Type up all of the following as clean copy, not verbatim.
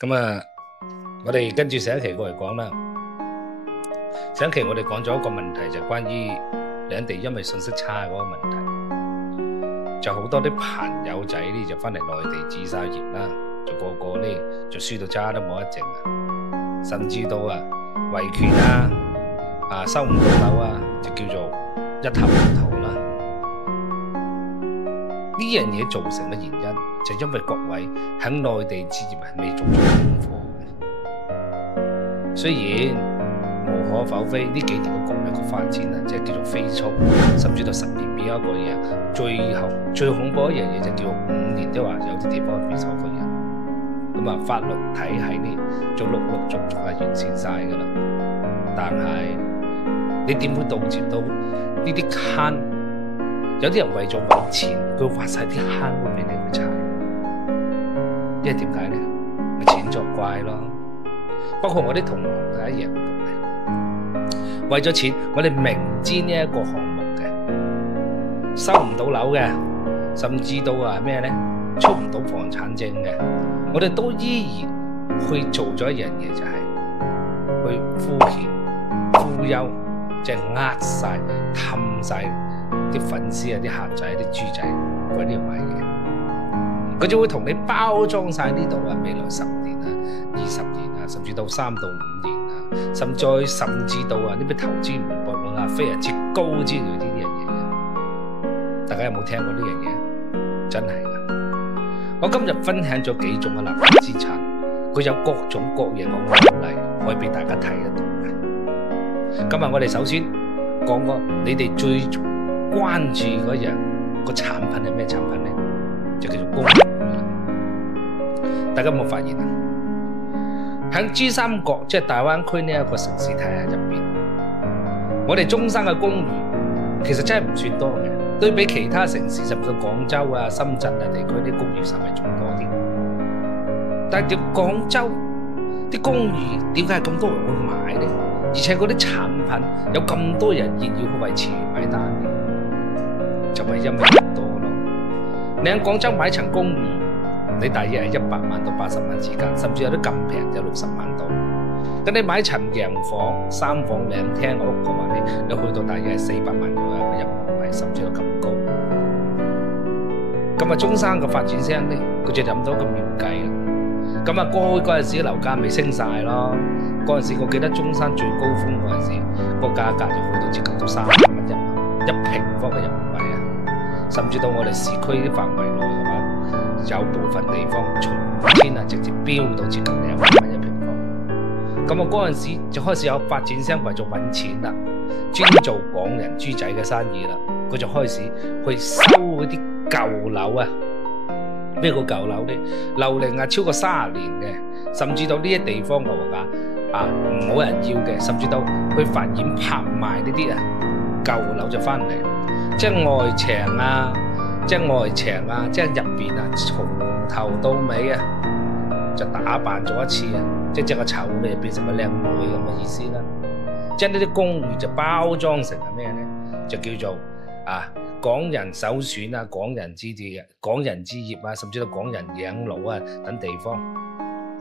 咁啊，我哋跟住上一期過嚟講啦。上一期我哋講咗一個問題，就關於兩地因為信息差嗰個問題，就好多啲朋友仔呢就翻嚟內地置晒業啦，就個個呢就輸到渣都冇得剩啊，甚至到啊維權啊收唔到樓啊，就叫做一塌糊塗啦。呢樣嘢造成嘅原因就因為各位喺內地置業係未做足功課嘅。雖然無可否非呢幾年嘅國內嘅發展啊，即係叫做飛速，甚至到10年變一個嘢，最恐怖一樣嘢就叫5年，即係話有啲地方變咗個人。咁啊，法律體系呢就陸陸續續係完善晒噶啦，但係你點會杜絕到呢啲坑？有啲人為咗揾錢，佢挖晒啲坑會俾你去踩，因為點解呢？咪錢作怪咯。包括我啲同行都係一樣嘅，為咗錢，我哋明知呢一個項目嘅收唔到樓嘅，甚至到咩呢？出唔到房產證嘅，我哋都依然去做咗一樣嘢，就係去敷衍、忽悠，即係呃晒、氹晒啲粉絲啊、啲客仔、啲豬仔嗰啲位嘅，佢就會同你包裝晒呢度未來10年啊、20年啊，甚至到3到5年啊，甚至到呢啲投資回報率非常之高之類呢啲嘢。大家有冇聽過呢樣嘢？真係噶！我今日分享咗幾種嘅立體資產，佢有各種各樣嘅案例可以俾大家睇得到嘅。今日我哋首先講個你哋最關注嗰樣個產品係咩產品呢？就叫做公寓啦。大家有冇發現啊？喺珠三角即係大灣區呢一個城市體系入邊，我哋中山嘅公寓其實真係唔算多嘅。對比其他城市，甚至廣州啊、深圳啊地區啲公寓稍微仲多啲。但係廣州啲公寓點解係咁多人會買呢？而且嗰啲產品有咁多人願意去為錢買單嘅，就係因為人多咯。你喺廣州買層公寓，你大約係100萬到80萬之間，甚至有啲咁平有60萬到。咁你買層洋房、3房2廳嘅屋嘅話，你去到大約係400萬左右嘅人民幣，甚至有咁高。咁啊，中山嘅發展商呢，佢就諗到咁妙計啦。咁啊，過去嗰陣時樓價未升晒咯。嗰陣時我記得中山最高峰嗰陣時，個價格就去到接近到300蚊1平方嘅人民幣啊。甚至到我哋市區啲範圍內嘅話，有部分地方從5000直接飆到接近2萬蚊1平方。咁啊，嗰陣時就開始有發展商為咗揾錢啦，專做港人豬仔嘅生意啦。佢就開始去收嗰啲舊樓啊。咩叫舊樓呢？樓齡超過30年嘅，甚至到呢啲地方嘅話冇人要嘅，甚至到去法院拍賣呢啲舊樓就翻嚟，即係外牆啊，即係入邊從頭到尾就打扮咗一次即係個醜女變成個靚女咁嘅意思啦。即係呢啲公寓就包裝成係咩呢？就叫做港人首選港人之業甚至到港人養老等地方。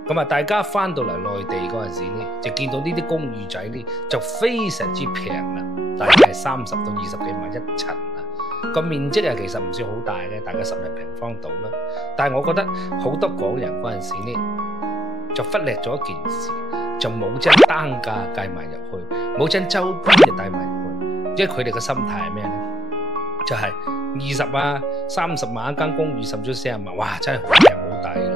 咁大家翻到嚟內地嗰陣時呢，就見到呢啲公寓仔呢，就非常之平啦，大概係30到20幾萬一層啦。個面積其實唔算好大嘅，大概10零平方度啦。但係我覺得好多港人嗰陣時呢，就忽略咗一件事，就冇將單價計埋入去，冇將周邊就帶埋入去，因為佢哋嘅心態係咩呢？就係20 30萬一間公寓，甚至40萬，哇！真係好平好抵啦。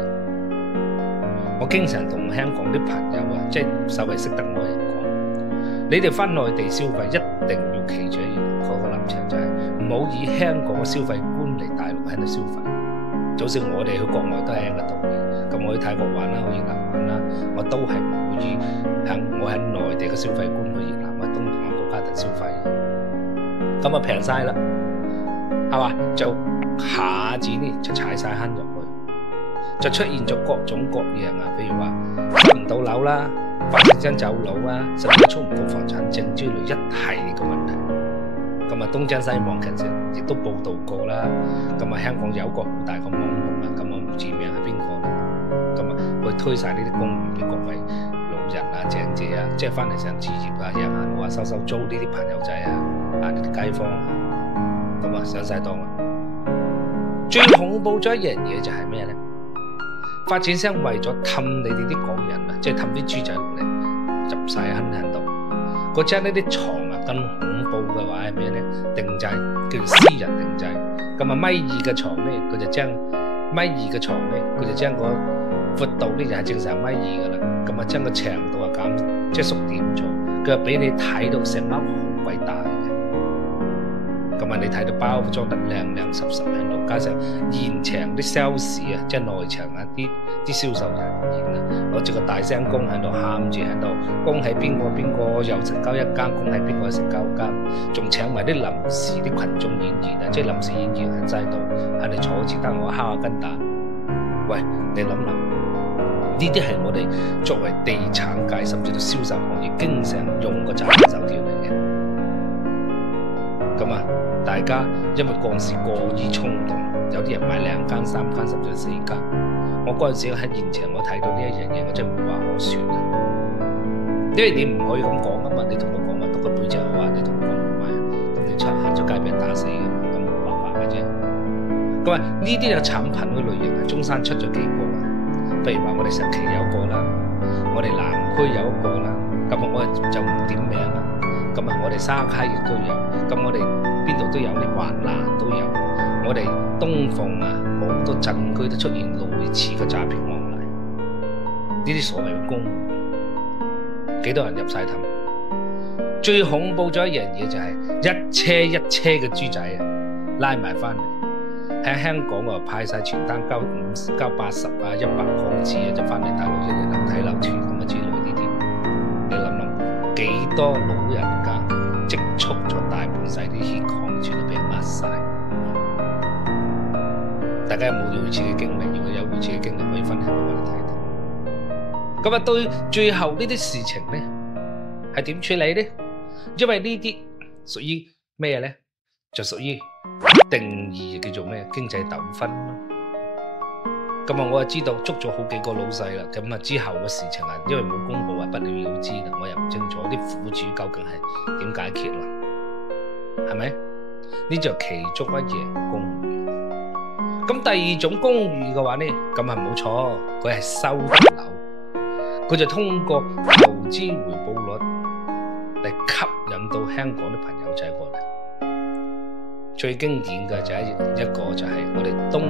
我經常同香港啲朋友即係稍微識得我嘅人講，你哋翻內地消費一定要企住嗰個立場，就係唔好以香港嘅消費觀嚟大陸喺度消費。就算我哋去國外都係一個道理。咁我去泰國玩啦，去越南玩啦，我都係唔會以我喺內地嘅消費觀去越南東南亞國家度消費。咁平晒啦。係嘛？就下子呢就踩晒坑入去，就出現咗各種各樣譬如話收唔到樓啦，發展商走佬甚至出唔到房產證之類一系列嘅問題。咁東張西望其實亦都報道過啦。咁香港有個好大嘅網紅咁我唔知名係邊個啦。咁去推晒呢啲公寓俾各位老人啊、長者啊，即係翻嚟想置業啊、行行路啊、收收租呢啲朋友仔啊、呢啲街坊啊，咁啊上晒當啦。最恐怖咗一樣嘢就係咩咧？發展商為咗氹你哋啲港人啊，即係氹啲豬仔落嚟入晒喺度。嗰張呢啲床啊，更恐怖嘅話係咩咧？定製叫做私人定製。咁啊，米二嘅床咧，佢就將米二嘅床咧，佢就將個闊度咧就係正常米二噶啦。咁啊，將個長度啊減，即係縮短咗。佢話俾你睇到成間好鬼大嘅。咁啊，你睇到包裝得靚靚實實喺度，加上現場啲 sales 啊，即係內場啊啲銷售人員啊，攞住個大聲公喺度喊住喺度，恭喜邊個邊個又成交一間，恭喜邊個又成交一間，仲請埋啲臨時啲群眾演員啊，即係臨時演員喺晒度，喺度坐住等我敲下筋蛋。喂，你諗諗，呢啲係我哋作為地產界甚至到銷售行業經常用嘅詐騙手段嚟嘅。咁啊，大家因為嗰陣時過於衝動，有啲人買2間、3間甚至4間。我嗰陣時喺現場，我睇到呢一樣嘢，我真係無話可説啊！因為你唔可以咁講噶嘛，你同我講話篤個背脊話，你同我講唔買，咁你行出街俾人打死噶嘛，咁冇辦法嘅啫。咁啊，呢啲嘅產品嘅類型啊，中山出咗幾個啊？譬如話我哋石岐有個啦，我哋南區有一個啦，咁我就唔點名啦。咁啊，我哋沙溪亦都有，咁我哋邊度都有，啲華南都有，我哋東鳳啊，好多鎮區都出現類似嘅詐騙案例。呢啲所謂嘅公寓，幾多人入晒氹？最恐怖咗一樣嘢就係一車一車嘅豬仔啊，拉埋翻嚟喺香港啊，派晒傳單交80啊、100港紙啊，就翻嚟大陸一日樓睇樓團咁啊之類呢啲。你諗諗幾多老人家積蓄咗大半世啲血汗全都俾人呃晒？大家有冇類似嘅經歷？如果有類似嘅經歷，可以分享俾我哋睇睇。咁啊，對最後呢啲事情咧，係點處理咧？因為呢啲屬於咩咧？就屬於定義叫做咩？經濟糾紛咯。咁啊，我就知道捉咗好幾個老細啦。咁啊，之後嘅事情啊，因為冇公佈啊，不了了之啦。我又唔清楚啲苦主究竟係點解決啦，係咪？呢就其中一樣公寓。咁第二種公寓嘅話呢，咁係冇錯，佢係收樓，佢就通過投資回報率嚟吸引到香港啲朋友仔過嚟。最經典嘅就係一個就係我哋東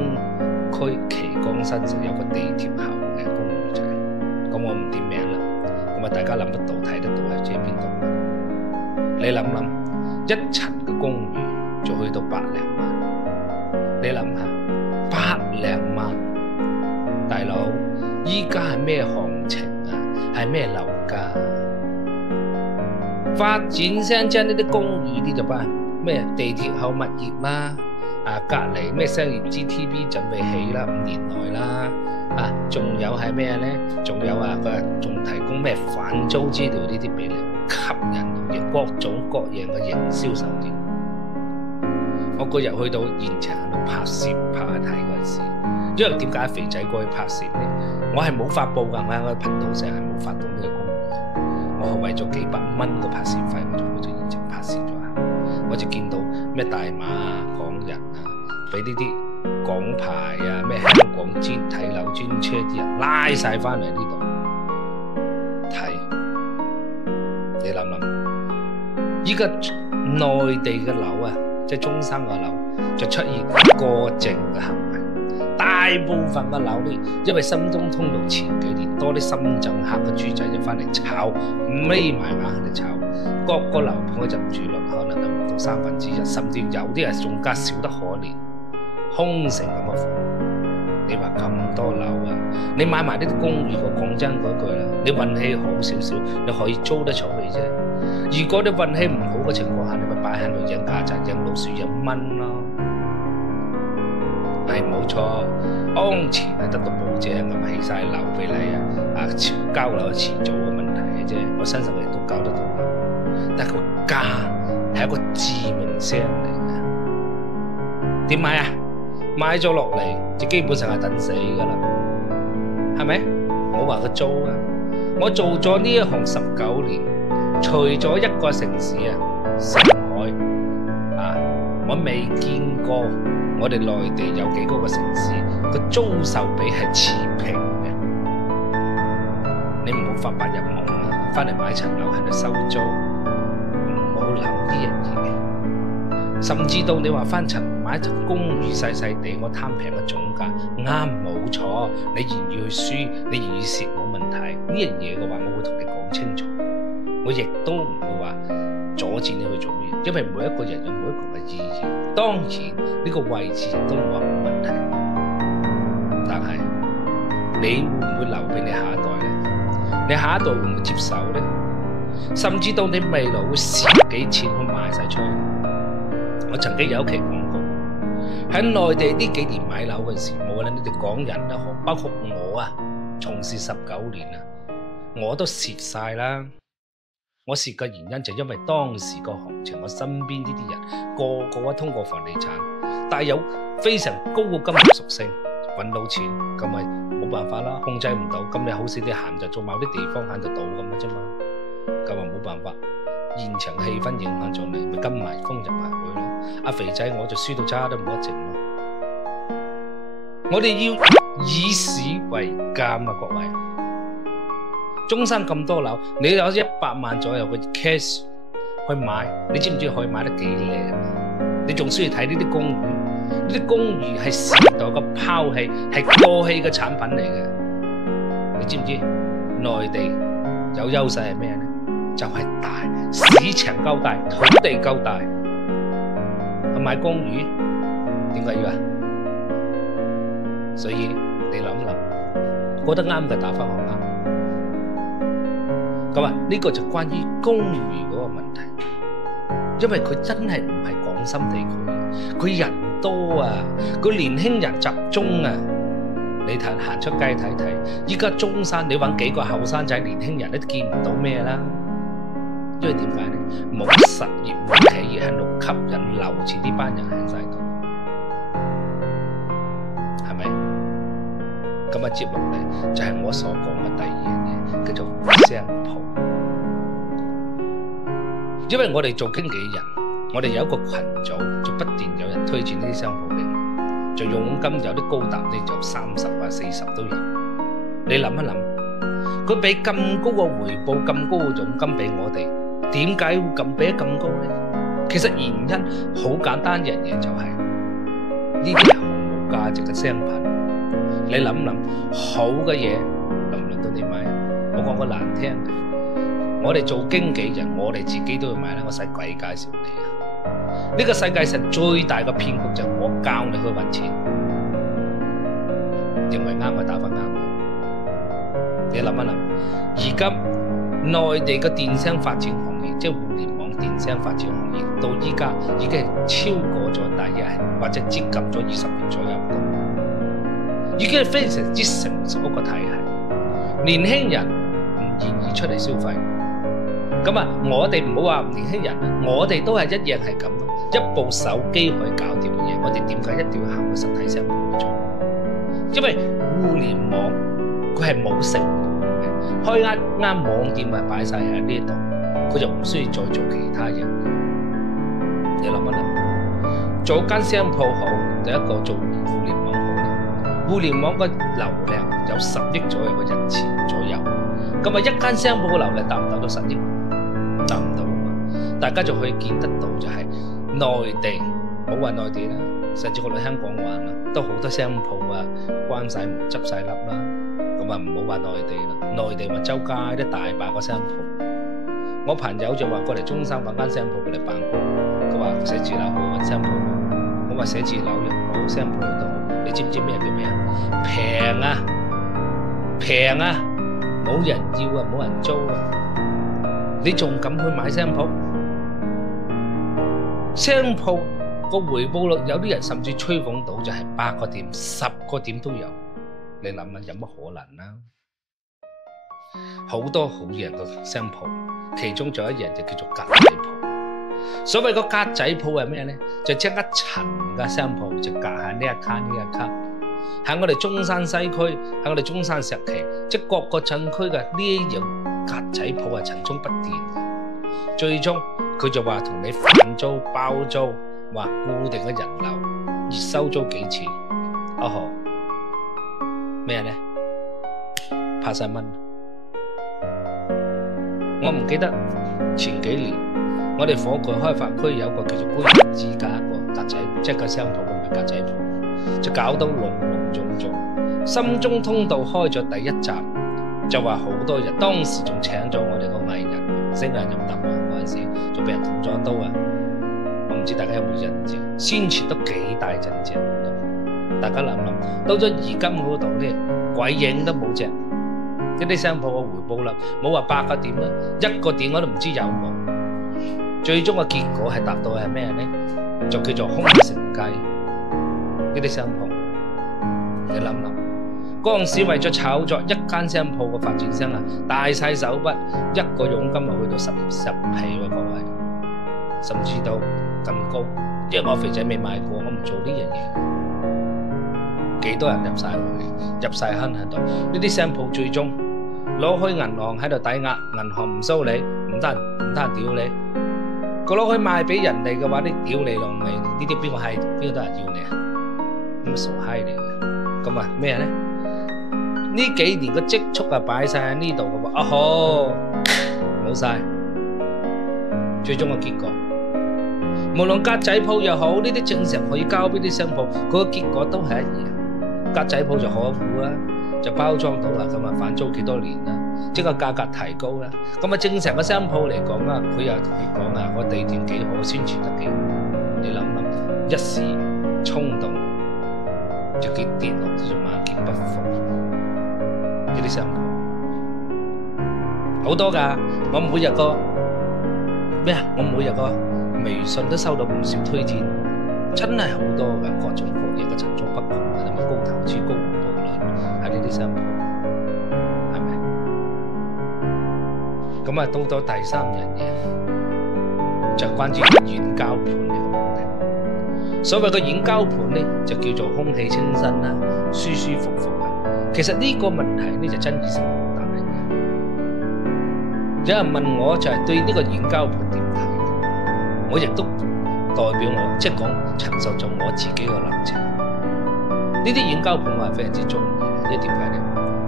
區旗江新城有個地鐵後嘅公寓仔，咁我唔點名啦，咁啊大家諗得到睇得到係即係邊度？你諗諗，一層嘅公寓就去到100零萬，你諗下100零萬，大佬依家係咩行情啊？係咩樓價？發展商將呢啲公寓呢就辦咩地鐵後物業啦。隔離咩商業 GTB 準備起啦，5年內啦，仲有係咩咧？仲有佢仲提供咩反租資料呢啲俾你，吸引嘅各種各樣嘅營銷手段。我嗰日去到現場喺度拍攝拍下睇嗰陣時，因為點解肥仔過去拍攝咧？我係冇發布㗎，我喺個頻道上係冇發到呢個公寓，我係為咗幾百蚊嘅拍攝費，我就去咗現場拍攝咗下，我就見到咩大馬港人俾呢啲港牌咩香港睇樓專車啲人拉晒翻嚟呢度睇，你諗諗，依家內地嘅樓即係中山嘅樓就出現過剩嘅行為，大部分嘅樓呢，因為深中通道前幾年多啲深圳客嘅豬仔就翻嚟炒，匿埋眼嚟炒，各個樓盤嘅入住率可能都唔到1/3，甚至有啲係仲加少得可憐。空城咁嘅房，你話咁多樓你買埋呢啲公寓，我講真嗰句啦，你運氣好少少，你可以租得出去啫。如果你運氣唔好嘅情況下，你咪擺喺度養曱甴、養老鼠、養蚊咯。係冇錯，安全係得到保障咁，起晒樓俾你交樓係遲早嘅問題嘅啫。我相信你都交得到樓，但係個價係一個致命傷嚟嘅。點買買咗落嚟就基本上係等死噶啦，係咪？冇話個租啊！我做咗呢一行19年，除咗一個城市啊，上海啊，我未見過我哋內地有幾個城市個租售比係持平嘅。你唔好發白日夢啊！翻嚟買層樓喺度收租，唔好諗呢樣嘢。甚至到你話翻層買一層公寓細細地，我貪平嘅總價，啱冇錯。你願意去輸，你願意蝕冇問題。呢樣嘢嘅話，我會同你講清楚。我亦都唔會話阻止你去做嘢，因為每一個人有每一個嘅意義。當然呢個位置亦都冇問題，但係你會唔會留俾你下一代呢？你下一代會唔會接受呢？甚至到你未來會蝕幾錢去賣晒出去？我曾經有一期講過，喺內地呢幾年買樓嘅時候，無論你哋港人都好，包括我啊，從事19年啊，我都蝕晒啦。我蝕嘅原因就因為當時個行情，我身邊呢啲人個個通過房地產，帶有非常高嘅金融屬性，揾到錢，咁咪冇辦法啦，控制唔到，咁你好似你行就做某啲地方行就到咁嘅啫嘛，咁啊冇辦法，現場氣氛影響咗你，咪跟埋風入埋去咯。阿肥仔我就輸到渣都冇得剩咯。我哋要以市為鑑啊，各位。中山咁多樓，你有100萬左右嘅 cash 去買，你知唔知可以買得幾靚？你仲需要睇呢啲公寓？呢啲公寓係時代嘅拋棄，係過氣嘅產品嚟嘅。你知唔知內地有優勢係咩呢？就係大，市場夠大，土地夠大。去買公寓點解要啊？所以你諗諗，覺得啱嘅打返我啱。咁啊，呢個就關於公寓嗰個問題，因為佢真係唔係廣深地區，佢人多啊，佢年輕人集中啊。你睇行出街睇睇，依家中山你揾幾個後生仔年輕人都見唔到咩啦。因為點解呢？冇實業冇企業喺度吸引留住呢班人喺晒度，係咪？咁啊，接落嚟就係我所講嘅第二樣嘢，叫做商鋪。因為我哋做經紀人，我哋有一個群組，就不斷有人推薦呢啲商鋪俾我，就佣金有啲高達呢，就30啊40都有。你諗一諗，佢俾咁高嘅回報，咁高嘅佣金俾我哋。點解會咁俾得咁高呢？其實原因好簡單，一樣嘢就係呢啲係毫無價值嘅商品。你諗諗，好嘅嘢輪唔輪到你買啊？我講個難聽嘅，我哋做經紀人，我哋自己都要買啦，我使鬼介紹你啊！呢個世界上最大嘅騙局就係我教你去揾錢，認為啱嘅打返啱。你諗一諗，而家內地嘅電商發展行業，即係互聯網電商發展行業，到依家已經係超過咗大約係或者接近咗20年左右，已經係非常之成熟一個體系。年輕人唔願意出嚟消費，咁啊，我哋唔好話年輕人啦，我哋都係一樣係咁咯。一部手機可以搞掂嘅嘢，我哋點解一定要行去實體商鋪去做？因為互聯網佢係冇成本嘅，開間網店咪擺晒喺呢度，佢就唔需要再做其他嘢。你諗一諗，做間商鋪好，第一個做互聯網好咧，互聯網個流量有10億左右嘅人次左右，咁啊一間商鋪嘅流量達唔達到10億？達唔到啊嘛！大家就可以見得到就係內地，冇話內地啦，甚至我哋香港玩啦，都好多商鋪啊關晒門執晒笠啦。咁啊唔好話內地啦，內地話周街都大把個商鋪。我朋友就話過嚟中山揾間商鋪過嚟辦公，佢話寫字樓好揾商鋪好。我話寫字樓又好，商鋪又都好。你知唔知咩叫咩啊？平啊，平啊，冇人要啊，冇人租啊。你仲敢去買商鋪？商鋪個回報率，有啲人甚至吹捧到就係8個點、10個點都有。你諗下有乜可能啊？好多好樣嘅商鋪，其中仲有一樣就叫做格仔鋪。所謂個格仔鋪係咩呢？就將一層嘅商鋪就隔下呢一卡呢一卡，喺我哋中山西區，喺我哋中山石岐，即係各個鎮區嘅呢樣格仔鋪係層出不窮嘅。最終佢就話同你飯租包租，話固定嘅人流，月收租幾錢？咩呢？拍晒蚊。我唔記得前幾年我哋火炬開發區有個叫做官人之家一個格仔，即係個商鋪唔係格仔鋪，就搞到隆隆重重。深中通道開咗第一站，就話好多人，當時仲請咗我哋個藝人明星啊任達華嗰陣時，仲俾人捅咗一刀啊！我唔知大家有冇印象？宣傳都幾大陣仗，大家諗諗，到咗而今嗰度呢，鬼影都冇隻。一啲商鋪我回報啦，冇話8個點啦，1個點我都唔知有冇。最終嘅結果係達到係咩呢？就叫做空城計。呢啲商鋪，你諗諗，嗰陣時為咗炒作一間商鋪嘅發展商啊，大晒手筆，一個佣金啊去到10倍喎，各位，甚至到咁高。因為我肥仔未買過，我唔做呢樣嘢，幾多人入晒去，入晒坑喺度。呢啲商鋪最終攞去銀行喺度抵押，銀行唔收你，唔得屌你。佢攞去賣俾人哋嘅話，啲屌你浪你，呢啲邊個係邊個都係要你啊？咁傻閪嚟嘅，咁啊咩呢？呢幾年嘅積蓄啊擺晒喺呢度嘅喎，好冇晒。最終嘅結果，無論格仔鋪又好，呢啲正常可以交俾啲商鋪，嗰個結果都係一樣。格仔鋪就可惡啦，就包裝到啦，咁啊飯租幾多年啦，即係個價格提高啦。咁啊正常嘅商鋪嚟講啦，佢又同你講啊，個地段幾好，宣傳得幾好。你諗諗，一時衝動就叫跌落，叫做萬劫不復。呢啲商鋪好多㗎，我每日個微信都收到唔少推薦，真係好多㗎，各種各樣嘅層出不窮嘅，同埋高投資高回報率喺呢啲商鋪，係咪？咁啊，到咗第三樣嘢，就關於遠交盤呢個問題。所謂嘅遠交盤呢，就叫做空氣清新啦，舒舒服服啊。其實呢個問題呢，就爭議性好大嘅。有人問我就係對呢個遠交盤點睇？我亦都代表我，即係講陳述咗我自己嘅立場。呢啲遠交盤我係非常之中意嘅，因為點解呢？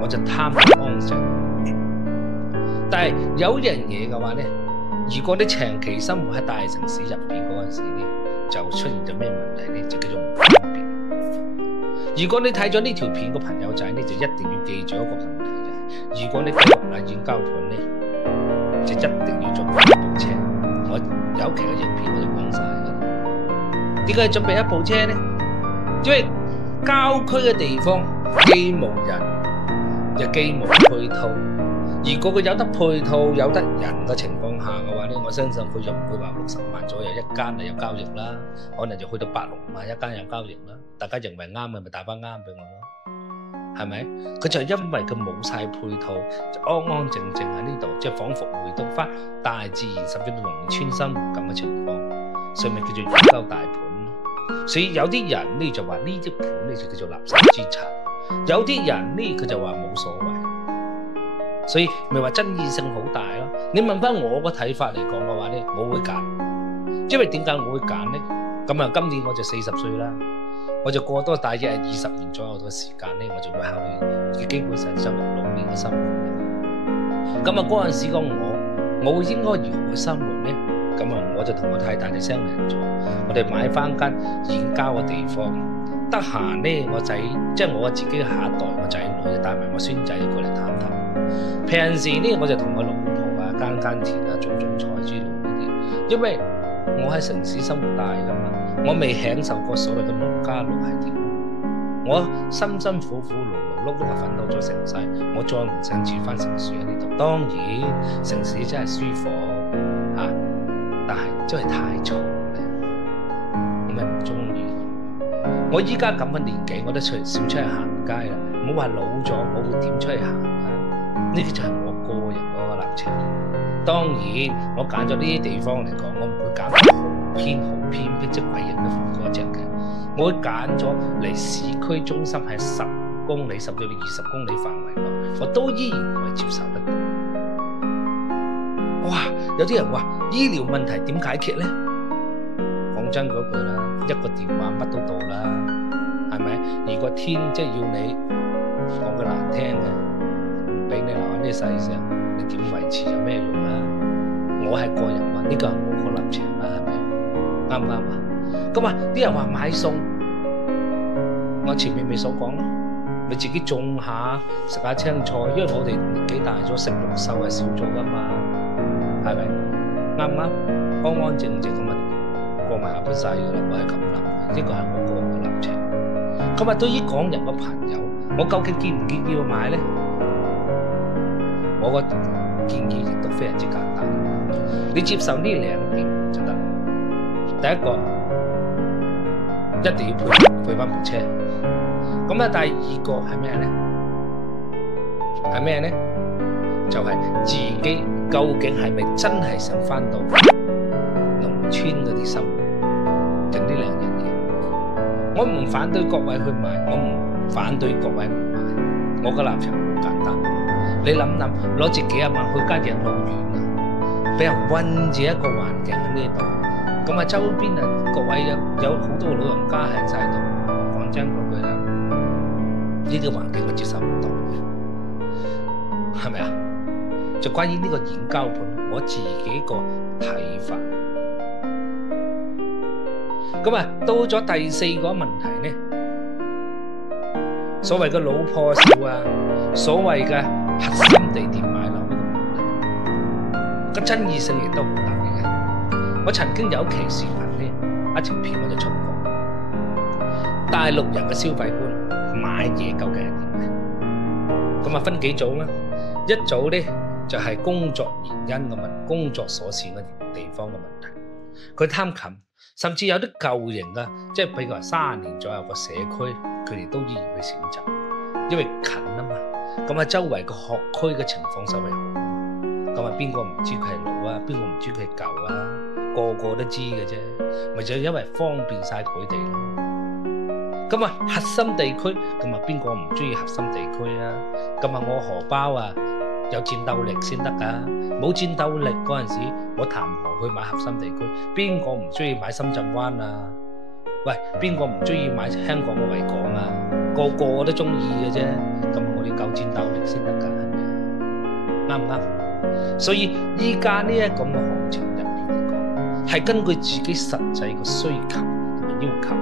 我就貪安靜。但係有樣嘢嘅話呢，如果你長期生活喺大城市入邊嗰陣時呢，就出現咗咩問題呢？就叫做唔方便。如果你睇咗呢條片嘅朋友仔呢，就一定要記住一個問題就係，如果你計劃買遠交盤呢，就一定要準備一部車。我有期嘅影片我就講晒嘅。點解要準備一部車呢？因為郊區嘅地方既無人，又既無配套。如果佢有得配套、有得人嘅情況下嘅話呢，我相信佢就唔會話60萬左右一間就有交易啦，可能就去到8、6萬一間有交易啦。大家認為啱嘅咪打翻啱俾我咯，係咪？佢就因為佢冇晒配套，就安安靜靜喺呢度，即係彷彿回到翻大自然甚至農村生活咁嘅情況，所以咪叫做遠交大盤。所以有啲人呢就話呢啲盤呢就叫做垃圾資產，有啲人呢佢就話冇所謂。所以咪話爭議性好大咯。你問翻我個睇法嚟講嘅話呢，我會揀，因為點解我會揀呢？咁啊，今年我就40歲啦，我就過多大約係20年左右嘅時間呢，我就會考慮基本上生活老年嘅生活。咁啊，嗰陣時講我應該如何去生活呢？咁啊，我就同我太太哋商量咗，我哋買翻間遠郊嘅地方，得閒呢，我仔即係我自己嘅下一代，我仔女帶埋我孫仔過嚟探探。平時呢，我就同我老婆啊耕田啊種菜之類呢啲，因為我喺城市生活大噶嘛，我未享受過所謂嘅農家樂係點。我辛辛苦苦勞勞碌碌啊奮鬥咗成世，我再唔想住翻城市喺呢度。當然城市真係舒服嚇，但係真係太嘈咧，我咪唔中意。我依家咁嘅年紀，我都少出去行街啦。唔好話老咗，我會點出去行啊？呢個就係我個人嗰個立場。當然，我揀咗呢啲地方嚟講，我唔會揀好偏僻，即鬼影都冇嗰隻嘅。我揀咗離市區中心係10公里甚至20公里範圍內，我都依然可以接受得到。哇！有啲人話醫療問題點解決呢？講真嗰句啦，一個電話乜都到啦，係咪？如果天即係要你講句難聽嘅，唔俾你留喺呢世上，你點維持有咩用啊？我係個人話，呢個係我個立場啦，係咪？啱唔啱啊？咁啊，啲人話買餸，我前面咪所講咯，你自己種下，食下青菜，因為我哋年紀大咗，食肉獸係少咗噶嘛，係咪？啱唔啱？安安靜靜咁啊過埋下半世噶啦，我係咁諗，呢個係我個人嘅立場。咁啊，對於港人嘅朋友，我究竟建唔建議去買咧？我個建議亦都非常之簡單，你接受呢2點就得。第一個，一定要配翻部車。咁啊，第二個係咩咧？係咩咧？就係自己究竟係咪真係想翻到農村嗰啲生活，整呢2樣嘢。我唔反對各位去買，我唔反對各位唔買。我個立場好簡單，你諗諗，攞住幾廿萬去間養老院啊，俾人困住一個環境喺呢度，咁啊周邊啊各位有好多老人家喺晒度。講真嗰句啦，呢啲環境我接受唔到嘅，係咪啊？就關於呢個現交盤，我自己個睇法。咁啊，到咗第4個問題呢，所謂嘅老破小啊，所謂嘅核心地點買樓呢個問題，個爭議性亦都好大嘅。我曾經有期視頻呢，一條片我就出過，大陸人嘅消費觀買嘢究竟係點嘅？咁啊分幾組啦，一組呢就係工作原因嘅問題，工作所涉嘅地方嘅問題，佢貪近。甚至有啲舊型嘅，即係譬如話30年左右個社區，佢哋都依然會選擇，因為近啊嘛。咁啊，周圍個學區嘅情況稍微好，咁啊邊個唔知佢係老啊，邊個唔知佢係舊啊，個個都知嘅啫，咪就因為方便晒佢哋咯。咁啊，核心地區，咁啊邊個唔中意核心地區啊？咁啊，我荷包啊有戰鬥力先得噶，冇戰鬥力嗰陣時，我談何去買核心地區？邊個唔中意買深圳灣啊？喂，邊個唔中意買香港嘅維港啊？個個都中意嘅啫，咁我哋夠戰鬥力先得噶，係咪？啱唔啱？所以依家呢一咁嘅行情入邊嚟講，係根據自己實際嘅需求同埋要求，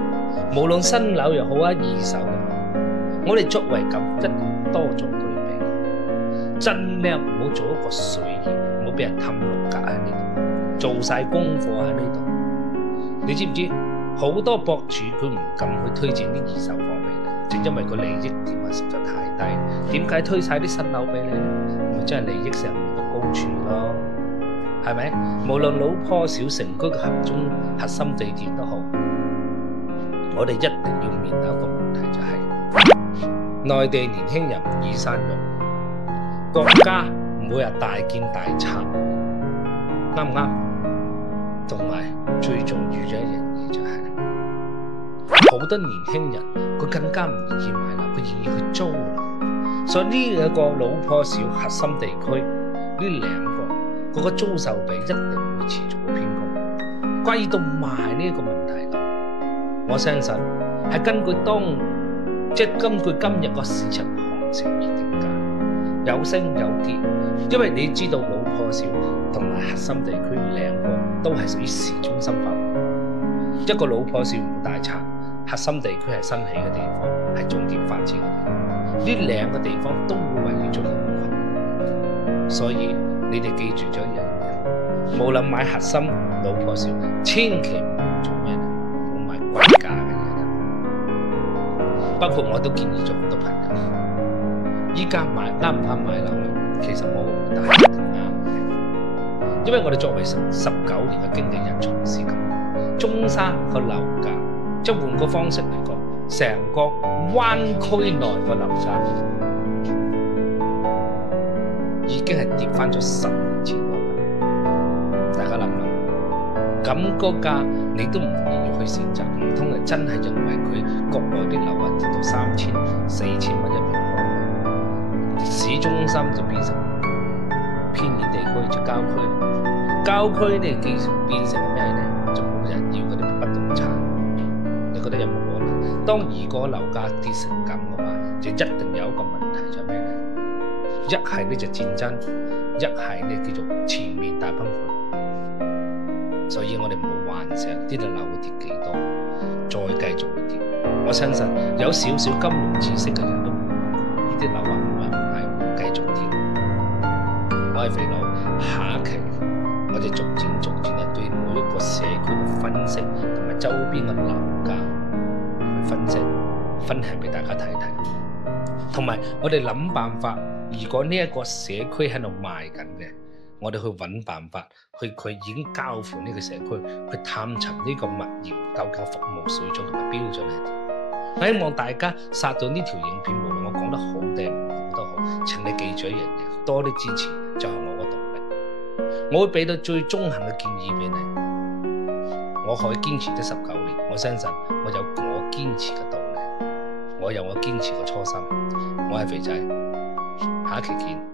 無論新樓又好啊，二手又好，我哋作為咁一定要多做對比，盡量唔好做一個水魚，唔好俾人氹六格喺呢度，做晒功課喺呢度。你知唔知好多博主佢唔敢去推薦啲二手房俾你，就因為個利益點啊實在太低。點解推晒啲新樓俾你咧？咪真係利益上面嘅高處咯，係咪？無論老破小城區嘅核心地段都好，我哋一定要面對一個問題，就係內地年輕人唔易生育，國家每日大建大拆，啱唔啱？同埋最重要嘅一樣嘢就係，好多年輕人佢更加唔願意買樓，佢願意去租樓。所以呢一個老破小核心地區呢兩個嗰個租售比一定會持續嘅偏高。關於到賣呢一個問題，我相信係根據根據今日個市場行情而定價，有升有跌。因為你知道老破小同埋核心地區兩個都係屬於市中心範圍，一個老破小唔大拆，核心地區係新起嘅地方，係重點發展嘅地方。呢兩個地方都會圍繞咗人群，所以你哋記住咗一樣嘢，無論買核心老破小，千祈唔好做咩咧，唔好買貴價嘅嘢。包括我都建議咗好多朋友，依家買啱唔啱買樓咧？其實我會答係啱嘅，因為我哋作為19年嘅經紀人從事咁，中山個樓價，即係換個方式嚟講，成個灣區內個樓價已經係跌翻咗10年前嗰個，大家諗諗，咁嗰價你都唔願意去選擇，唔通係真係因為佢國內啲樓跌到3000、4000蚊一平方米，市中心就變成偏遠地區，就郊區。郊區咧變成咩咧？就冇人要嗰啲不動產。你覺得有冇可能？當如果樓價跌成咁嘅話，就一定有一個問題就係咩咧？一係呢就戰爭，一係呢叫做全面大崩潰。所以我哋唔好幻想呢度樓會跌幾多，再繼續會跌。我相信有少少金融知識嘅人都唔會話呢啲樓唔係繼續跌。我係肥佬，下一期我哋逐漸對每一個社區嘅分析同埋周邊嘅樓價去分析，分享俾大家睇睇。同埋我哋諗辦法，如果呢一個社區喺度賣緊嘅，我哋去揾辦法去佢已經交付呢個社區，去探尋呢個物業究竟服務水準同埋標準係點。我希望大家刷到呢條影片，無論我講得好定唔好都好，請你記住一樣嘢，多啲支持就係我嘅動力。我會俾到最中肯嘅建議俾你。我可以堅持咗19年，我相信我有我堅持嘅道理，我有我堅持嘅初心。我係肥仔，下一期見。